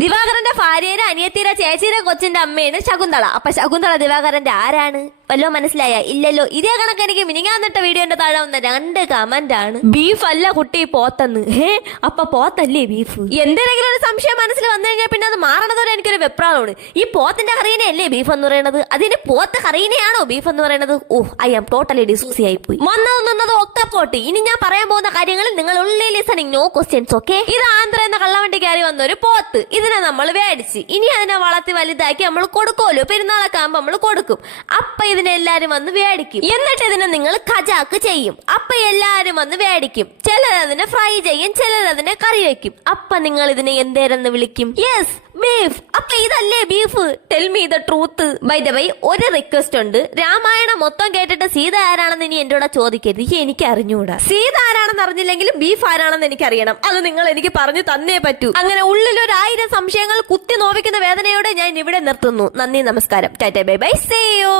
ദിവാകരന്റെ ഭാര്യയുടെ അനിയത്തിയുടെ ചേച്ചിയുടെ കൊച്ചിന്റെ അമ്മയാണ് ശകുന്തള. അപ്പൊ ശകുന്തള ദിവാകരന്റെ ആരാണ്? വല്ലോ മനസ്സിലായ? ഇല്ലല്ലോ. ഇതേ കണക്ക് എനിക്ക് മിനിങ്ങാന്നിട്ട വീഡിയോന്റെ താഴെ വന്ന 2 കമന്റ് ആണ്. ബീഫ് അല്ല കുട്ടി, പോത്തെന്ന്. അപ്പൊ പോത്തല്ലേ ബീഫ്? എന്തെങ്കിലും ഒരു സംശയം മനസ്സിൽ വന്നു കഴിഞ്ഞാൽ പിന്നെ അത് മാറണതോടെ എനിക്കൊരു വെപ്രാളമാണ്. ഈ പോത്തിന്റെ കറീനെ അല്ലേ ബീഫ് എന്ന് പറയുന്നത്? അതിന് പോത്ത് കറീനെയാണോ ബീഫ് എന്ന് പറയുന്നത്? ഐ ആം ടോട്ടലി ഡിസൂസി ആയി പോയി. വന്നതെന്നത് ഒക്കെ പോട്ട്. ഇനി ഞാൻ പറയാൻ പോകുന്ന കാര്യങ്ങളിൽ നിങ്ങൾ ഉള്ളി ലിസണിങ്, നോ ക്വസ്റ്റ്യൻസ്. ഓക്കെ, ഇത് ആന്ധ്ര എന്ന കള്ളവണ്ടി കയറി വന്ന ഒരു പോത്ത്. ഇതിനെ നമ്മൾ മേടിച്ച് ഇനി അതിനെ വളർത്തി വലുതാക്കി നമ്മൾ കൊടുക്കുമല്ലോ. പെരുന്നാളൊക്കെ ആകുമ്പോ നമ്മൾ കൊടുക്കും. അപ്പൊ ഇതിനെല്ലാരും വന്ന് മേടിക്കും. എന്നിട്ട് ഇതിനെ നിങ്ങൾ ഖജാക്ക് ചെയ്യും. അപ്പൊ എല്ലാരും വന്ന് മേടിക്കും. ചിലരതിനെ ഫ്രൈ ചെയ്യും, ചിലരതിനെ കറി വെക്കും. അപ്പൊ നിങ്ങൾ ഇതിനെ എന്തേരെന്ന് വിളിക്കും? Yes, beef. അപ്പൊ ഇതല്ലേ beef? Tell me the truth. By the way, ഒരു റിക്വസ്റ്റ് ഉണ്ട്. രാമായണം മൊത്തം കേട്ടിട്ട് സീത ആരാണെന്ന് ഇനി എന്റെ കൂടെ ചോദിക്കരുത്. എനിക്ക് അറിഞ്ഞൂടാ. സീത ആരാണെന്ന് അറിഞ്ഞില്ലെങ്കിലും ബീഫ് ആരാണെന്ന് എനിക്കറിയണം. അത് നിങ്ങൾ എനിക്ക് പറഞ്ഞു തന്നേ പറ്റൂ. അങ്ങനെ ഉള്ളിൽ 1000 സംശയങ്ങൾ കുത്തി നോവിക്കുന്ന വേദനയോടെ ഞാൻ ഇവിടെ നിർത്തുന്നു. നന്ദി, നമസ്കാരം, tata, bye bye, see U.